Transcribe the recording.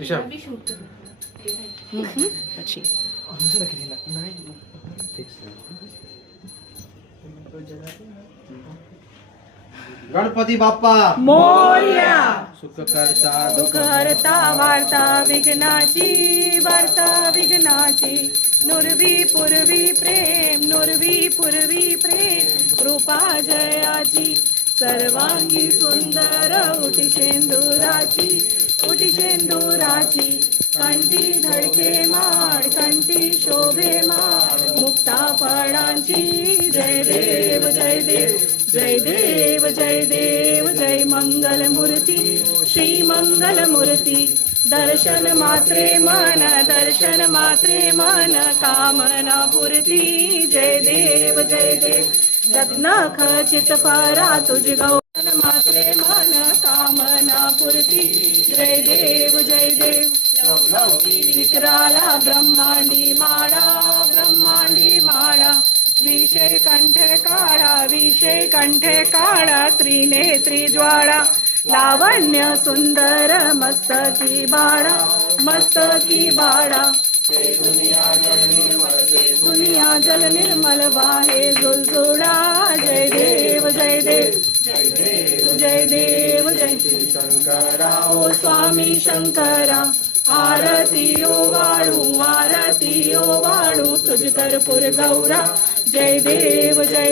ऋषभ अच्छी गणपती बाप्पा मोरया सुख करता दुःख हरता वार्ता विघ्नाची वार्ता विघ्नाची नुरवी पूर्वी प्रेम नुरवी पूर्वी प्रेम कृपा जयाची सर्वांगी सुंदर उठी शेंदुराची कंठी धडके माड कंठी शोभे माड मुक्ता फळांची जय देव जय देव जय देव जय देव जय मंगल मूर्ती श्री मंगल मूर्ती दर्शन मात्रे मन कामना पूर्ती जय देव रत्न खचित परा तुझ गौरन मात्रे मन कामना पूर्ती जय देव विक्राला ब्रह्मांडी माळा विषय कंठे काळा त्रिनेत्री ज्वाळा लावण्य सुंदर मस्तकी बाळा दुनिया जल निर्मल वाहे झुळझुळा जय देव जय शंकरा ओ स्वामी शंकरा आरती ओ वाळू तुझ कर्पूर गौरा जय देव